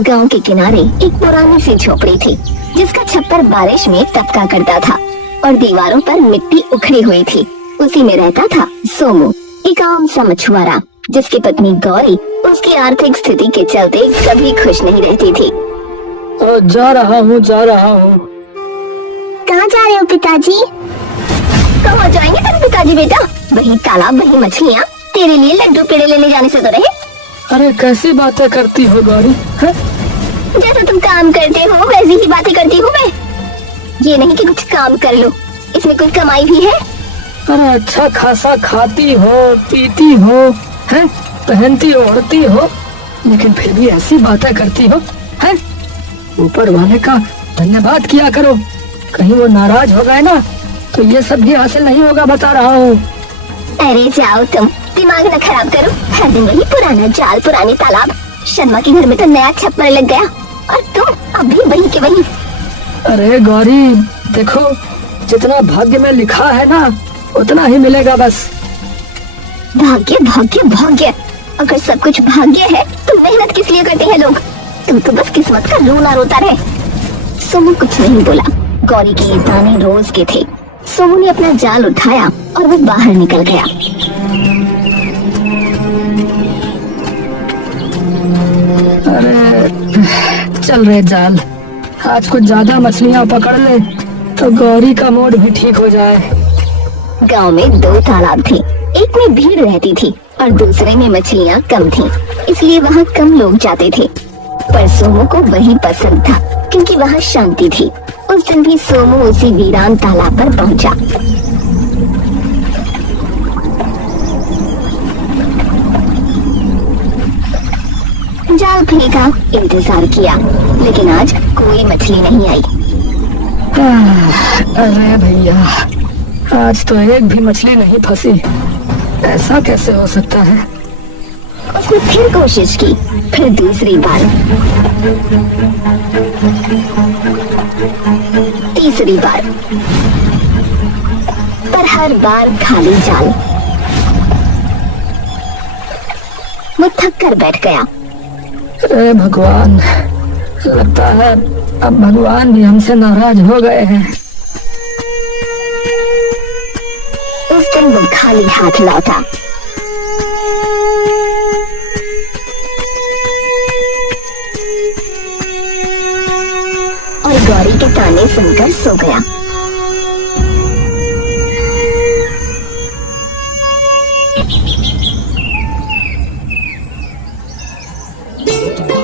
गांव के किनारे एक पुरानी सी झोपड़ी थी जिसका छप्पर बारिश में टपका करता था और दीवारों पर मिट्टी उखड़ी हुई थी। उसी में रहता था सोमू, एक आम सा मछुआरा जिसकी पत्नी गौरी उसकी आर्थिक स्थिति के चलते कभी खुश नहीं रहती थी। जा रहा हूँ। कहाँ जा रहे हो पिताजी? कहाँ जाएंगे तेरे पिताजी बेटा? वही तालाब वही मछलियाँ, तेरे लिए लड्डू पेड़े लेने जाने से तो रहे। अरे कैसी बातें करती हो गौरी? जैसा तुम काम करते हो वैसी ही बातें करती हूँ मैं। ये नहीं कि कुछ काम कर लो, इसमें कोई कमाई भी है? अरे अच्छा खासा खाती हो पीती हो हैं, पहनती ओढ़ती हो, लेकिन फिर भी ऐसी बातें करती हो हैं? ऊपर वाले का धन्यवाद किया करो, कहीं वो नाराज हो गए ना तो ये सब भी हासिल नहीं होगा, बता रहा हूँ। अरे जाओ तुम, दिमाग न खराब करो। हर दिन वही पुराना जाल, पुरानी तालाब। शर्मा के घर में तो नया छप्पर लग गया और तुम अभी वही के वही। अरे गौरी देखो, जितना भाग्य में लिखा है ना उतना ही मिलेगा बस। भाग्य भाग्य भाग्य, अगर सब कुछ भाग्य है तो मेहनत किस लिए करते हैं लोग? तुम तो बस किस्मत का रोना रोता रहे। सोमू कुछ नहीं बोला। गौरी के ये ताने रोज के थे। सोमू ने अपना जाल उठाया और वो बाहर निकल गया। अरे चल रहे जाल, आज कुछ ज्यादा मछलियाँ पकड़ ले तो गौरी का मूड भी ठीक हो जाए। गांव में 2 तालाब थे, एक में भीड़ रहती थी और दूसरे में मछलियाँ कम थीं, इसलिए वहाँ कम लोग जाते थे। पर सोमू को वही पसंद था क्योंकि वहाँ शांति थी। उस दिन भी सोमू उसी वीरान तालाब पर पहुँचा। जाल फेंका, इंतजार किया, लेकिन आज कोई मछली नहीं आई। अरे भैया, आज तो एक भी मछली नहीं फंसी, ऐसा कैसे हो सकता है? उसने फिर कोशिश की, फिर दूसरी बार, तीसरी बार, पर हर बार खाली जाल। वो थक कर बैठ गया। अरे भगवान, लगता है अब भगवान भी हमसे नाराज हो गए हैं। उस दिन वो खाली हाथ लौटा। और गौरी के ताने सुनकर सो गया।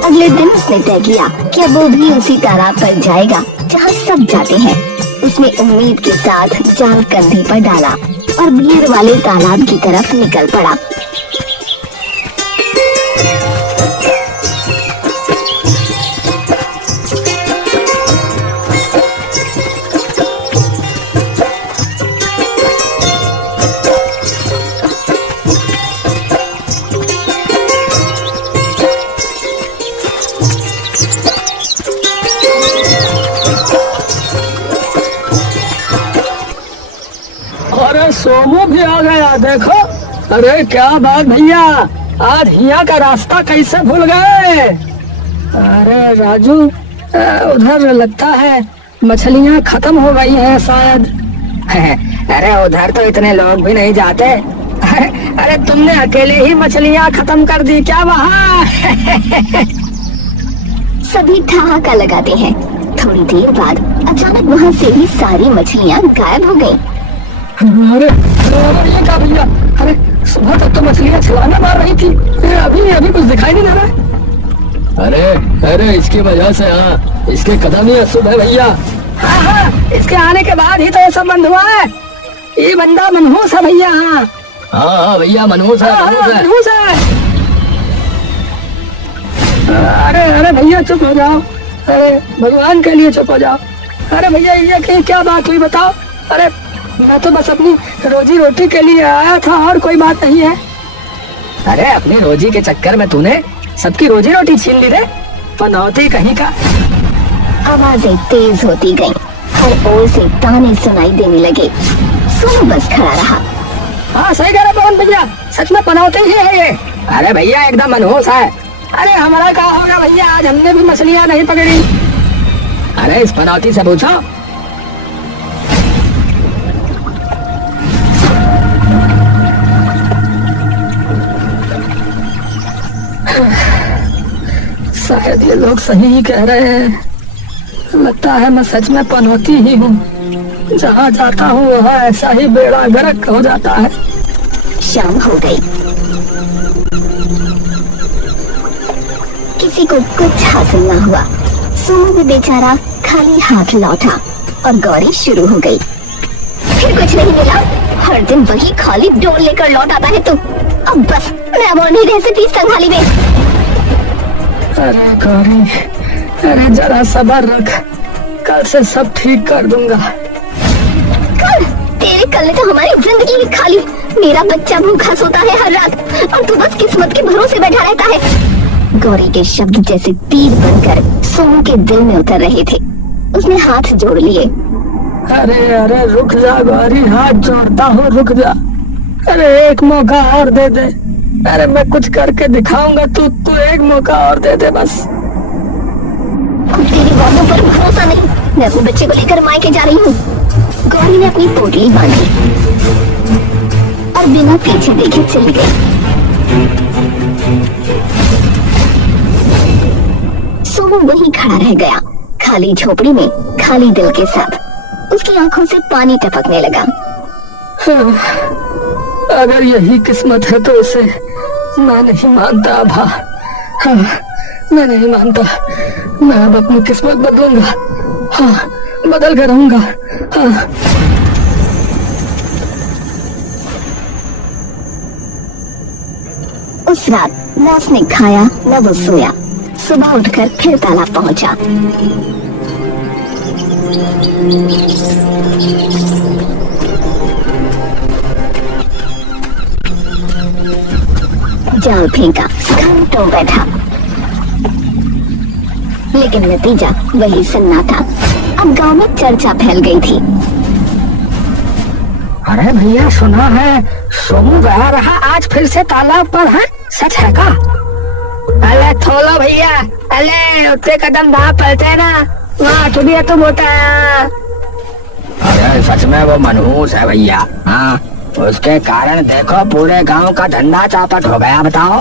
अगले दिन उसने तय किया कि अब वो भी उसी तालाब पर जाएगा जहाँ सब जाते हैं। उसने उम्मीद के साथ जाल कंधे पर डाला और भीड़ वाले तालाब की तरफ निकल पड़ा। सोमू भी आ गया, देखो। अरे क्या बात भैया, आज हिया का रास्ता कैसे भूल गए? अरे राजू, उधर लगता है मछलियाँ खत्म हो गई हैं शायद। अरे उधर तो इतने लोग भी नहीं जाते। अरे तुमने अकेले ही मछलियाँ खत्म कर दी क्या वहाँ? सभी ठहाका लगाते हैं। थोड़ी देर बाद अचानक वहाँ से भी सारी मछलियाँ गायब हो गयी। अरे ये क्या भैया? अरे सुबह तक तो मछलियाँ छलांगा मार रही थी, अभी कुछ दिखाई नहीं दे रहा है। अरे इसकी वजह से इसके कदम ही अशुभ है भैया। हाँ, इसके आने के बाद ही तो ये सब बंद हुआ है। ये बंदा मनहूस है भैया। हाँ भैया, मनहूस है। अरे भैया चुप हो जाओ। अरे भगवान के लिए चुप हो जाओ। अरे भैया ये क्या बात हुई बताओ? अरे मैं तो बस अपनी रोजी रोटी के लिए आया था और कोई बात नहीं है। अरे अपनी रोजी के चक्कर में तूने सबकी रोजी रोटी छीन ली रे, पनौती कहीं का। आवाजें तेज होती गईं, हर ओर से ताने सुनाई देने लगे। सोनू बस खड़ा रहा। हाँ सही कह रहे पवन भैया, सच में पनौती ही है ये। अरे भैया एकदम मनहूस है। अरे हमारा क्या होगा भैया, आज हमने भी मछलियाँ नहीं पकड़ी। अरे इस पनौती से पूछो। शायद ये लोग सही ही कह रहे हैं। लगता है मैं सच में पनौती ही हूँ। जहाँ जाता हूँ वहाँ ऐसा ही बेड़ा गर्क हो जाता है। शाम हो गई। किसी को कुछ हासिल न हुआ। सोमू भी बेचारा खाली हाथ लौटा और गौरी शुरू हो गई। फिर कुछ नहीं मिला। हर दिन वही खाली डोल लेकर लौट आता है तू। अब बस मैं वो नहीं रह सकती संभाली में। अरे गौरी, अरे जरा सब्र रख, कल से सब ठीक कर दूंगा। कल? तेरे कल ने तो हमारी जिंदगी ही खा ली। मेरा बच्चा भूखा सोता है हर रात और तू बस किस्मत के भरोसे बैठा रहता है। गौरी के शब्द जैसे तीर बनकर सोमू के दिल में उतर रहे थे। उसने हाथ जोड़ लिए। अरे अरे रुक जा गौरी, हाथ जोड़ता हूँ, रुक जा। अरे एक मौका और दे दे। अरे मैं कुछ करके दिखाऊंगा, तू एक मौका और दे दे बस। तेरी बातों पर भरोसा नहीं। मैं अपने बच्चे को लेकर मायके जा रही हूँ। गौरी ने अपनी पोटली बांधी और बिना पीछे देखे चली गई। सोमू वहीं खड़ा रह गया, खाली झोपड़ी में, खाली दिल के साथ। उसकी आंखों से पानी टपकने लगा। अगर यही किस्मत है तो इसे मैं नहीं मानता अभा। हाँ, मैं नहीं मानता। मैं अब अपनी किस्मत बदलूंगा। हाँ, बदल कर रहूंगा। हाँ। उस रात न उसने खाया न वो सोया। सुबह उठकर फिर तालाब पहुंचा। जाल फेंका, घंटों बैठा, लेकिन नतीजा वही सन्नाटा। अब गांव में चर्चा फैल गई थी। अरे भैया सुना है सोमू गया रहा आज फिर से तालाब पर है, सच है का? अरे थोलो भैया, अरे उतने कदम वहाँ पलटे ना, वहाँ तुम्हें तो मोटा है। अरे सच में वो मनहूस है भैया। हाँ, उसके कारण देखो पूरे गांव का धंधा चापट हो गया। बताओ।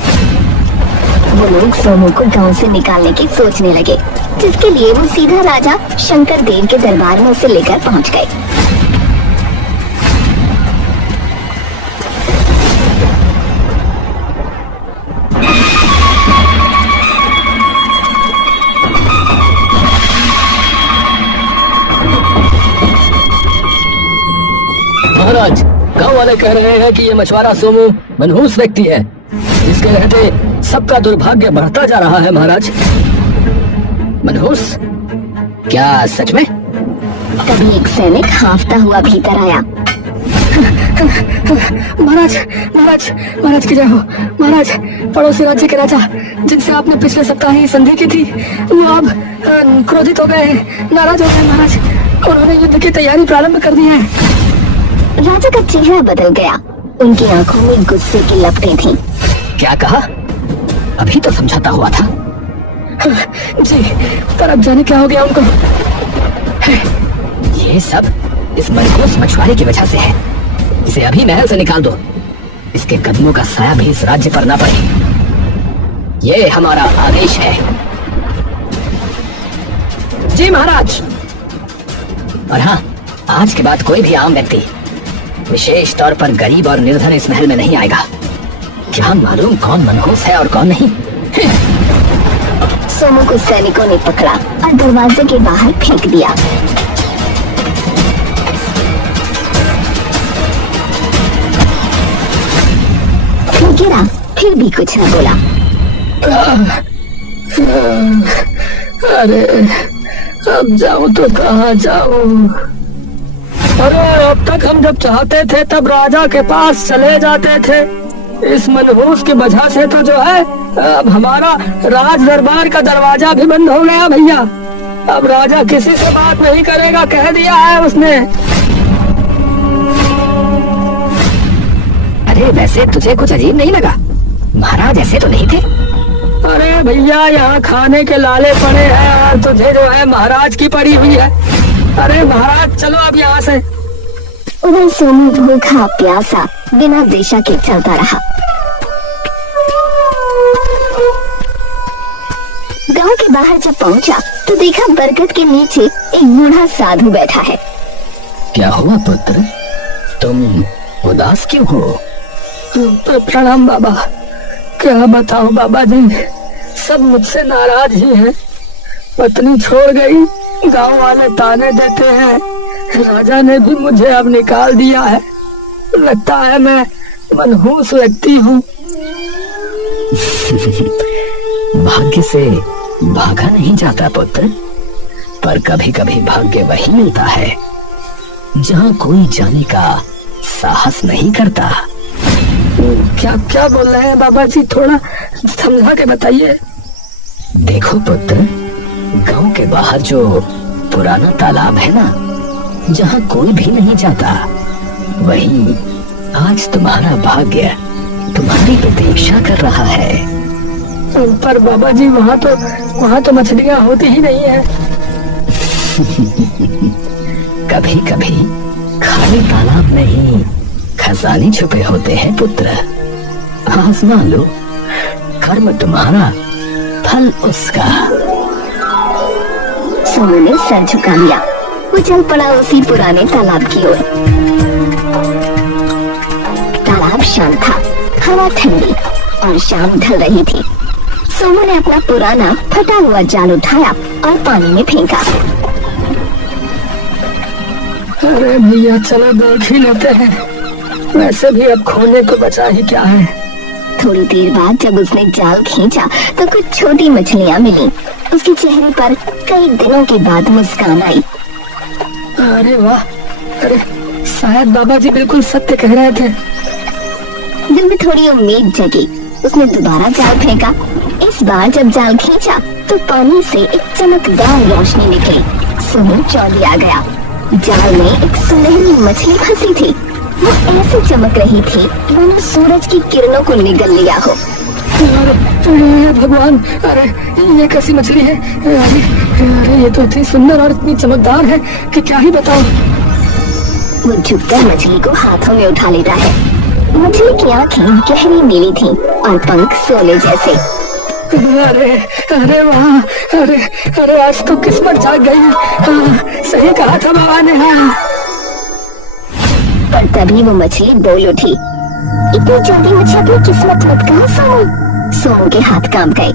वो लोग सोमू को गांव से निकालने की सोचने लगे, जिसके लिए वो सीधा राजा शंकर देव के दरबार में उसे लेकर पहुंच गए। महाराज, गांव वाले कह रहे हैं कि ये मछुआरा सोमू मनहूस व्यक्ति है, जिसके रहते सबका दुर्भाग्य बढ़ता जा रहा है। महाराज, मनहूस? क्या सच में? तभी एक सैनिक हांफता हुआ भीतर आया। महाराज, महाराज, महाराज की जय हो। महाराज, पड़ोसी राज्य के राजा जिनसे आपने पिछले सप्ताह ही संधि की थी, वो अब क्रोधित हो गए, नाराज हो गए। महाराज, उन्होंने युद्ध की तैयारी प्रारंभ कर दी है। राजा का चेहरा बदल गया। उनकी आंखों में गुस्से की लपटें थीं। क्या कहा? अभी तो समझाता हुआ था। जी, पर अब जाने क्या हो गया उनको। ये सब इस मनहूस मछुआरे की वजह से है। इसे अभी महल से निकाल दो। इसके कदमों का साया भी इस राज्य पर ना पड़े। ये हमारा आदेश है। जी महाराज। और हाँ, आज के बाद कोई भी आम व्यक्ति, विशेष तौर पर गरीब और निर्धन, इस महल में नहीं आएगा। क्या मालूम कौन मनहूस है और कौन नहीं। सोमू को सैनिकों ने पकड़ा और दरवाजे के बाहर फेंक दिया। फिर गिरा, फिर भी कुछ न बोला। अरे अब जाऊं तो कहाँ जाऊं? अरे अब तक हम जब चाहते थे तब राजा के पास चले जाते थे। इस मनहूस की वजह से तो जो है अब हमारा राज दरबार का दरवाजा भी बंद हो गया भैया। अब राजा किसी से बात नहीं करेगा, कह दिया है उसने। अरे वैसे तुझे कुछ अजीब नहीं लगा? महाराज ऐसे तो नहीं थे। अरे भैया यहाँ खाने के लाले पड़े हैं और तुझे जो है महाराज की पड़ी हुई है। अरे महाराज चलो अब यहाँ से। उधर सोमू भूखा प्यासा बिना दिशा के चलता रहा। गांव के बाहर जब पहुंचा तो देखा बरगद के नीचे एक बूढ़ा साधु बैठा है। क्या हुआ पुत्र, तुम उदास क्यों हो? प्रणाम बाबा। क्या बताओ बाबा जी, सब मुझसे नाराज ही हैं। पत्नी छोड़ गई, गांव वाले ताने देते हैं, राजा ने भी मुझे अब निकाल दिया है। लगता है मैं मनहूस व्यक्ति हूँ। भाग्य से भागा नहीं जाता पुत्र, पर कभी कभी भाग्य वही मिलता है जहाँ कोई जाने का साहस नहीं करता। क्या क्या बोल रहे हैं बाबा जी, थोड़ा समझा के बताइए। देखो पुत्र, गांव के बाहर जो पुराना तालाब है ना, जहाँ कोई भी नहीं जाता, वही आज तुम्हारा भाग्य तुम्हारी प्रतीक्षा कर रहा है। पर बाबा जी वहाँ तो मछलियाँ होती ही नहीं है। कभी कभी खाली तालाब में ही खजाने छुपे होते हैं पुत्र। आजमा लो, कर्म तुम्हारा, फल उसका। सोनू ने सर झुका लिया। वो चल पड़ा उसी पुराने तालाब की ओर। तालाब शांत था, हवा ठंडी और शाम ढल रही थी। सोमू ने अपना पुराना फटा हुआ जाल उठाया और पानी में फेंका। अरे भैया चलो देख ही लेते हैं, वैसे भी अब खोने को बचा ही क्या है। थोड़ी देर बाद जब उसने जाल खींचा तो कुछ छोटी मछलियाँ मिली। उसके चेहरे पर कई दिनों के बाद मुस्कान आई। अरे वाह, अरे शायद बाबा जी बिल्कुल सत्य कह रहे थे। दिल में थोड़ी उम्मीद जगी। उसने दोबारा जाल फेंका। इस बार जब जाल खींचा तो पानी से एक चमकदार रोशनी निकली। सोनू चौंधिया गया। जाल में एक सुनहरी मछली फंसी थी। वो ऐसे चमक रही थी मानो सूरज की किरणों को निगल लिया हो। अरे भगवान, अरे ये कैसी मछली है? अरे ये तो इतनी सुंदर और इतनी चमकदार है कि क्या ही बताऊं। वो झुककर मछली को हाथों में उठा लेता है। मछली की आंखें गहरी नीली थीं और पंख सोने जैसे। अरे अरे वाह, अरे अरे आज तो किस्मत जाग गई। सही कहा था बाबा ने। पर तभी वो मछली बोल उठी। इतनी जल्दी मुझे अपनी किस्मत मत कहो सोनू। सोनू के हाथ कांप गए।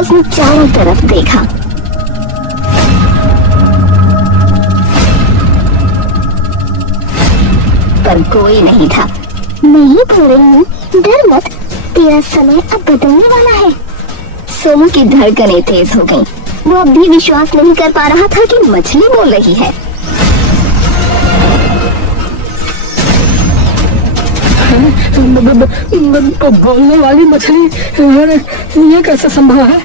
उसने चारों तरफ देखा। पर कोई नहीं था। मैं ही बोल रही हूँ, डर मत, तेरा समय अब बदलने वाला है। सोनू की धड़कनें तेज हो गईं। वो अब भी विश्वास नहीं कर पा रहा था कि मछली बोल रही है। बोलने वाली मछली, ये कैसे संभव है?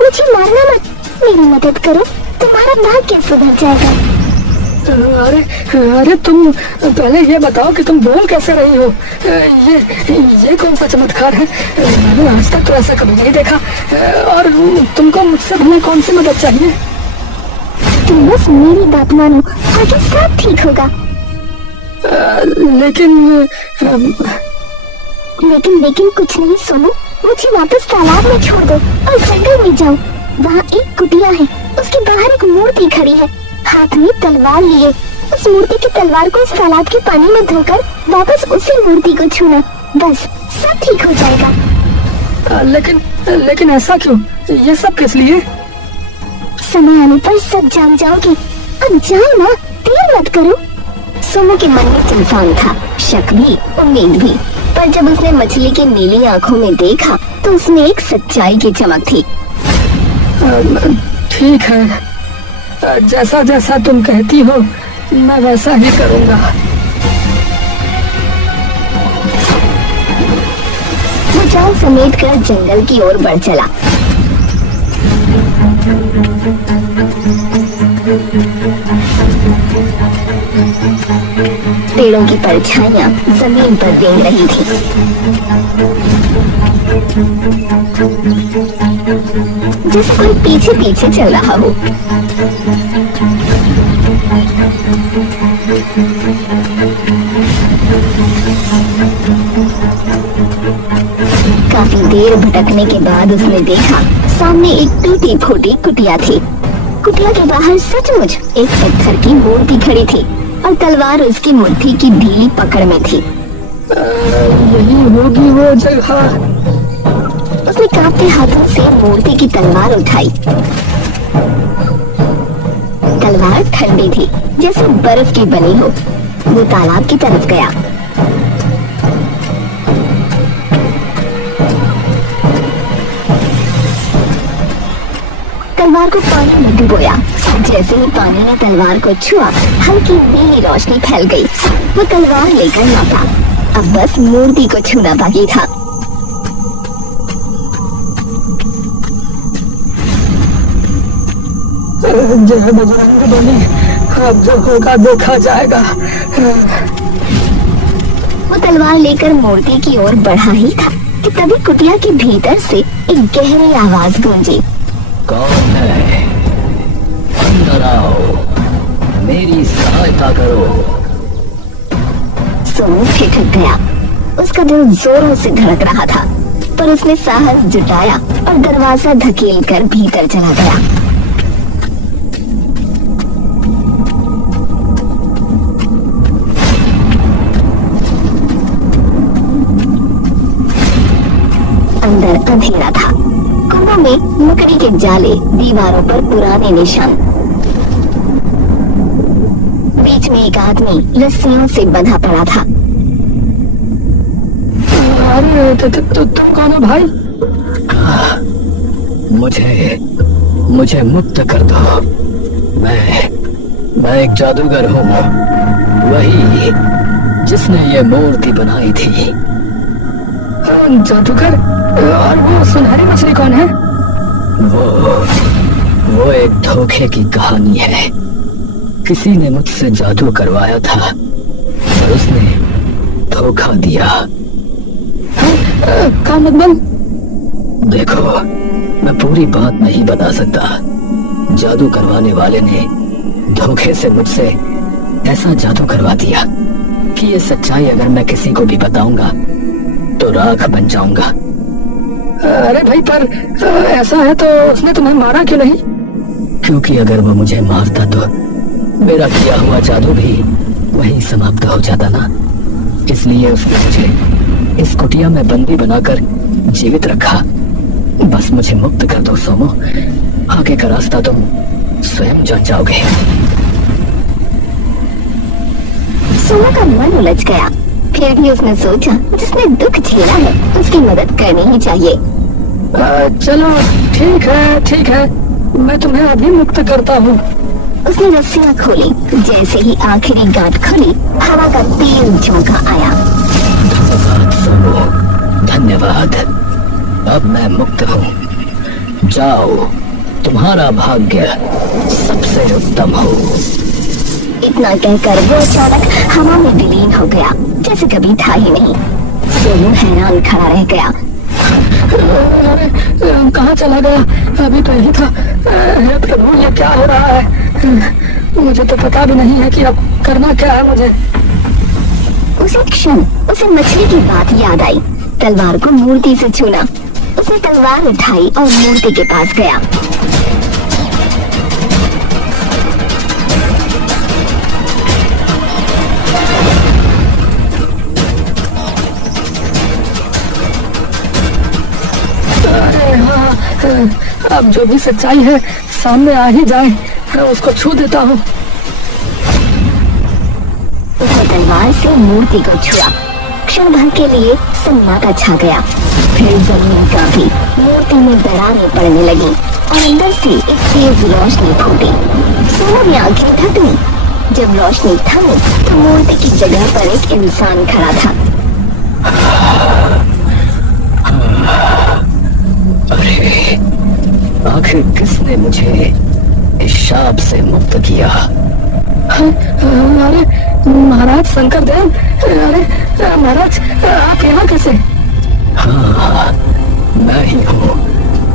मुझे मारना मत, मेरी मदद करो, तुम्हारा भाग्य सुधर जाएगा। अरे अरे तुम पहले ये बताओ कि तुम बोल कैसे रही हो? ये कौन सा चमत्कार है? मैंने आज तक तो ऐसा कभी नहीं देखा। और तुमको मुझसे भले कौन सी मदद चाहिए? तुम बस मेरी बात मानो, आगे सब ठीक होगा। लेकिन लेकिन कुछ नहीं सोनू। मुझे वापस तालाब में छोड़ दो और जंगल में जाओ। वहाँ एक कुटिया है, उसके बाहर एक मूर्ति खड़ी है, हाथ में तलवार लिए। उस मूर्ति की तलवार को इस तालाब के पानी में धोकर वापस उसी मूर्ति को छूना, बस सब ठीक हो जाएगा। लेकिन ऐसा क्यों? ये सब किस लिए? समय आने पर सब जान जाओगे। अब जाओ ना, देर मत करो। सोमू के मन में तूफान था, शक भी, उम्मीद भी। पर जब उसने मछली की नीली आंखों में देखा तो उसमें एक सच्चाई की चमक थी। ठीक है, जैसा जैसा तुम कहती हो मैं वैसा ही करूँगा। वो जाल समेट कर जंगल की ओर बढ़ चला। पेड़ों की परछाइयां जमीन पर रेंग रही थी। जैसे कोई पीछे पीछे चल रहा हो। काफी देर भटकने के बाद उसने देखा सामने एक टूटी फूटी कुटिया थी। कुटिया के बाहर सचमुच एक पत्थर की मूर्ति खड़ी थी और तलवार उसकी मुट्ठी की ढीली पकड़ में थी। यही होगी वो जगह। उसने कांपते हाथों से मूर्ति की तलवार उठाई। तलवार ठंडी थी, जैसे बर्फ की बनी हो। वो तालाब की तरफ गया। तलवार को पानी में डुबोया। जैसे ही पानी ने तलवार को छुआ, हल्की नीली रोशनी फैल गई। वो तलवार लेकर लौटा। अब बस मूर्ति को छूना बाकी था। जय बजरंगबली, अब जो होगा देखा जाएगा। वो तलवार लेकर मूर्ति की ओर बढ़ा ही था कि तभी कुटिया के भीतर से एक गहरी आवाज गूंजी। कौन है? अंदर आओ, मेरी सहायता करो। सोमू ठिठक गया। उसका दिल जोरों से धड़क रहा था, पर उसने साहस जुटाया और दरवाजा धकेल कर भीतर चला गया। अंदर अंधेरा था। कोनों में लकड़ी के जाले, दीवारों पर पुराने निशान। बीच में एक आदमी रस्सियों से बंधा पड़ा था। अरे तुम कौन हो भाई? मुझे मुक्त कर दो। मैं एक जादूगर हूँ, वही जिसने ये मूर्ति बनाई थी। जादूगर? और वो सुनहरी मछली कौन है? वो एक धोखे की कहानी है। किसी ने मुझसे जादू करवाया था और उसने धोखा दिया। क्या मतलब? देखो, मैं पूरी बात नहीं बता सकता। जादू करवाने वाले ने धोखे से मुझसे ऐसा जादू करवा दिया कि ये सच्चाई अगर मैं किसी को भी बताऊंगा तो राख बन जाऊंगा। अरे भाई, पर ऐसा है तो उसने तुम्हें मारा क्यों नहीं? क्योंकि अगर वो मुझे मारता तो मेरा किया हुआ जादू भी वहीं समाप्त हो जाता ना। इसलिए उसने मुझे इस कुटिया में बंदी बनाकर जीवित रखा। बस मुझे मुक्त कर दो सोमो, आगे का रास्ता तुम स्वयं जान जाओगे। सोमो का मन उलझ गया। फिर भी उसने सोचा, जिसने दुख झेला है उसकी मदद करनी ही चाहिए। चलो ठीक है, मैं तुम्हें अभी मुक्त करता हूँ। उसने रस्सियां खोली। जैसे ही आखिरी गांठ खुली, हवा का तेज झोंका आया। धन्यवाद सोमो, धन्यवाद। अब मैं मुक्त हूँ। जाओ, तुम्हारा भाग्य सबसे उत्तम हो। इतना कहकर वो अचानक हवा में विलीन हो गया, जैसे कभी था ही नहीं। सोनू हैरान खड़ा रह गया। अरे कहाँ चला गया? अभी तो यही था। हे प्रभु, ये क्या हो रहा है? मुझे तो पता भी नहीं है कि अब करना क्या है मुझे। उसी क्षण उसे मछली की बात याद आई। तलवार को मूर्ति से छूना। उसने तलवार उठाई और मूर्ति के पास गया। अरे हाँ, अब जो भी सच्चाई है सामने आ ही जाए, मैं उसको छू देता हूँ। उसने तलवार से मूर्ति को छुआ। क्षण भर के लिए सन्नाटा छा गया। फिर जमीन कांपी, मूर्ति में दरारें पड़ने लगी और अंदर से एक तेज रोशनी फूटी। सोनू की आंखें ढक गईं। जब रोशनी थमी तो मूर्ति की जगह पर एक इंसान खड़ा था। अरे, आखिर किसने मुझे इस शाप से मुक्त किया? अरे महाराज शंकर देव, अरे महाराज आप यहाँ कैसे? हाँ, मैं ही हूँ।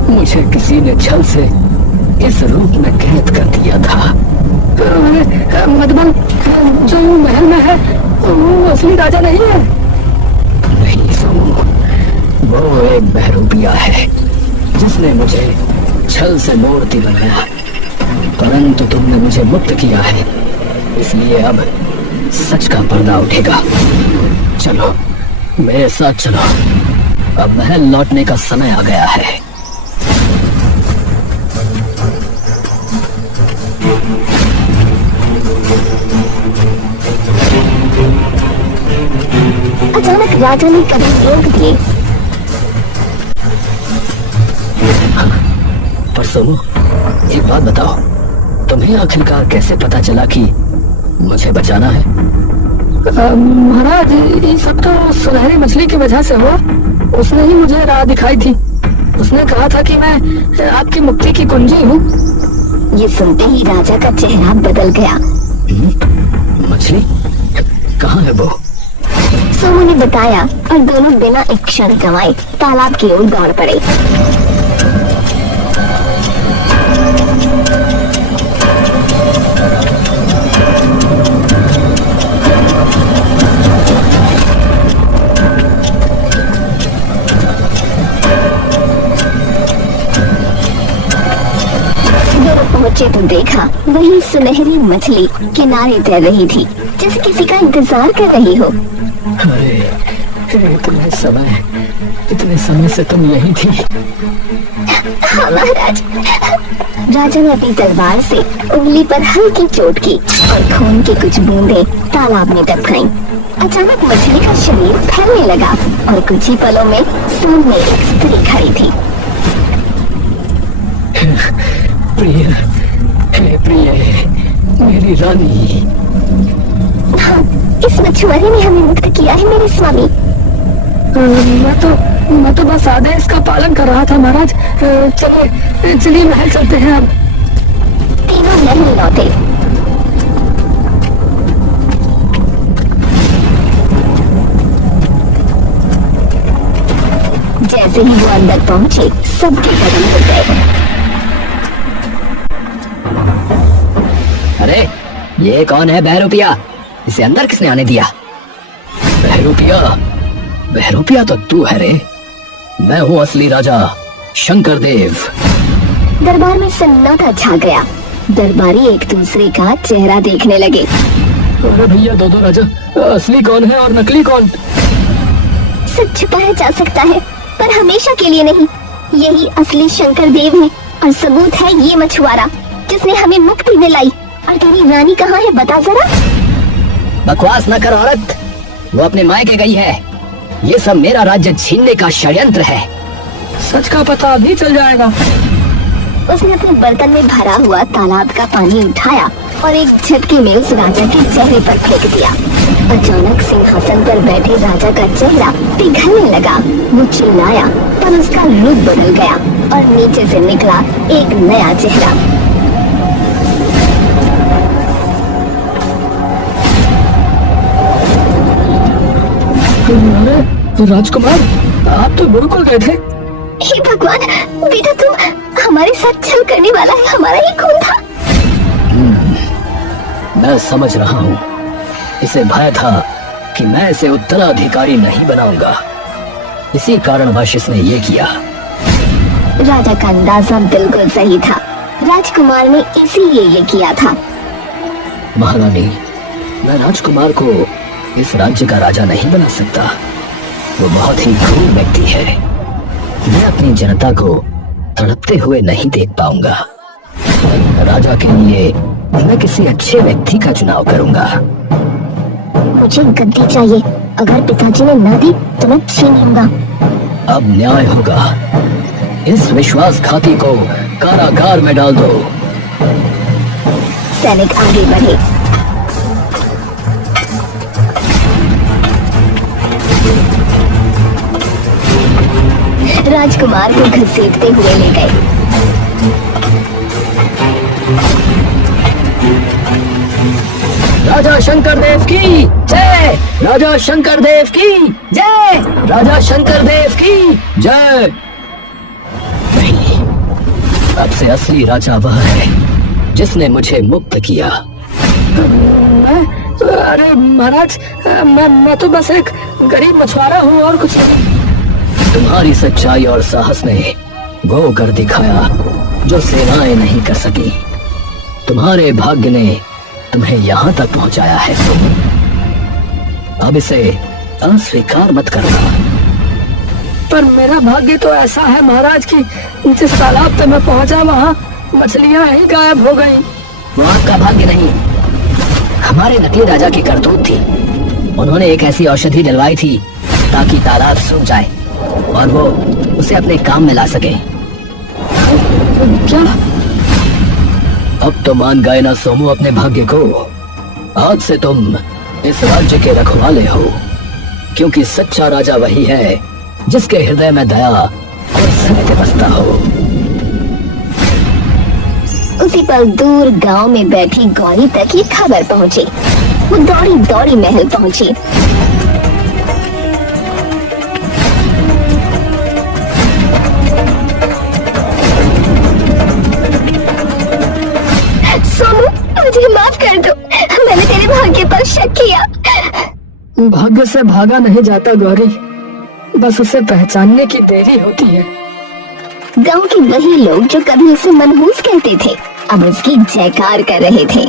मुझे किसी ने छल से इस रूप में कैद कर दिया था। अरे मधुबन जो महल में है वो असली राजा नहीं है? नहीं सोमू, वो एक बहरूपिया है जिसने मुझे छल से मूर्ति बनाया, परंतु तुमने मुझे मुक्त किया है, इसलिए अब सच का पर्दा उठेगा। चलो मेरे साथ चलो, अब महल लौटने का समय आ गया है। अचानक राजा ने कदम रोक दिए। पर सोनू, एक बात बताओ, तुम्हें आखिरकार कैसे पता चला कि मुझे बचाना है? महाराज ये सब तो सुनहरी मछली की वजह से हुआ। उसने ही मुझे राह दिखाई थी। उसने कहा था कि मैं आपकी मुक्ति की कुंजी हूँ। ये सुनते ही राजा का चेहरा बदल गया। मछली कहाँ है वो? सोमू ने बताया और दोनों बिना एक क्षण गंवाए तालाब की ओर दौड़ पड़े। पहुंचे तो देखा वही सुनहरी मछली किनारे तैर रही थी, जैसे किसी का इंतजार कर रही हो। अरे इतने समय से तुम यही थी? हाँ महाराज। राजा ने अपनी तलवार से उंगली पर हल्की चोट की और खून की कुछ बूंदें तालाब में टपकाईं। अचानक मछली का शरीर फैलने लगा और कुछ ही पलों में सामने एक स्त्री खड़ी थी। प्रिय, हे प्रिय, मेरी रानी। हाँ, इस मछुआरे ने हमें मुक्त किया है मेरे स्वामी। मैं तो बस आदेश का पालन कर रहा था महाराज। चलिए महल चलते हैं अब। तीनों महल लौटे। जैसे ही वो अंदर पहुंचे सबके कदम रुक गए। अरे ये कौन है बहरूपिया? इसे अंदर किसने आने दिया? बहरूपिया? बहरूपिया तो तू है रे। मैं हूँ असली राजा शंकर देव। दरबार में सन्नाटा छा गया। दरबारी एक दूसरे का चेहरा देखने लगे। अरे भैया दो राजा, असली कौन है और नकली कौन? सच छुपाया जा सकता है पर हमेशा के लिए नहीं। यही असली शंकर देव है और सबूत है ये मछुआरा जिसने हमें मुक्ति दिलाई। और तेरी रानी कहाँ है बता जरा। बकवास न कर औरत, वो अपने मायके गई है। ये सब मेरा राज्य छीनने का षड्यंत्र है। सच का पता अभी चल जाएगा। उसने अपने बर्तन में भरा हुआ तालाब का पानी उठाया और एक झटके में उस राजा के चेहरे पर फेंक दिया। अचानक सिंहासन पर बैठे राजा का चेहरा पिघलने लगा। वो चिल्लाया पर उसका रूप बदल गया और नीचे से निकला एक नया चेहरा। अरे राजकुमार, आप तो बिल्कुल गए थे। हे भगवान, बेटा तुम हमारे साथ छल करने वाला है, हमारा ही खून था। मैं समझ रहा हूँ। इसे भय था कि मैं इसे उत्तराधिकारी नहीं बनाऊंगा, इसी कारणवश इसने ये किया। राजा का अंदाजा बिल्कुल सही था। राजकुमार ने इसीलिए ये किया था। महारानी, मैं राजकुमार को इस राज्य का राजा नहीं बना सकता। वो बहुत ही क्रूर व्यक्ति है। मैं अपनी जनता को तड़पते हुए नहीं देख पाऊंगा। राजा के लिए मैं किसी अच्छे व्यक्ति का चुनाव करूंगा। मुझे गद्दी चाहिए। अगर पिताजी ने ना दी तो मैं छीन लूंगा। अब न्याय होगा। इस विश्वासघाती को कारागार में डाल दो। सैनिक आगे बढ़े। राजकुमार को घसीटते हुए ले गए। राजा शंकर देव की जय, राजा शंकर देव की जय, राजा शंकर देव की जय। नहीं, अब से असली राजा वह है जिसने मुझे मुक्त किया। अरे महाराज, मैं तो बस एक गरीब मछुआरा हूँ और कुछ नहीं। तुम्हारी सच्चाई और साहस ने वो कर दिखाया जो सेनाएं नहीं कर सकी। तुम्हारे भाग्य ने तुम्हें यहाँ तक पहुँचाया है सोमू। अब इसे अस्वीकार मत करना। पर मेरा भाग्य तो ऐसा है महाराज कि जिस तालाब पे मैं पहुंचा वहाँ मछलियाँ ही गायब हो गई। वो आपका भाग्य नहीं, हमारे नकली राजा की करतूत थी। उन्होंने एक ऐसी औषधि डलवाई थी ताकि तालाब सूख जाए और वो उसे अपने काम में ला सके। क्या? अब तो मान गए ना सोमू अपने भाग्य को। आज से तुम इस राज्य के रखवाले हो, क्योंकि सच्चा राजा वही है जिसके हृदय में दया और सत्य बसता हो। उसी पल दूर गांव में बैठी गौरी तक ये खबर पहुंची। वो दौड़ी दौड़ी महल पहुंची। सोनू, मुझे माफ कर दो, मैंने तेरे भाग्य पर शक किया। भाग्य से भागा नहीं जाता गौरी, बस उसे पहचानने की देरी होती है। गांव के वही लोग जो कभी उसे मनहूस कहते थे अब उसकी जयकार कर रहे थे।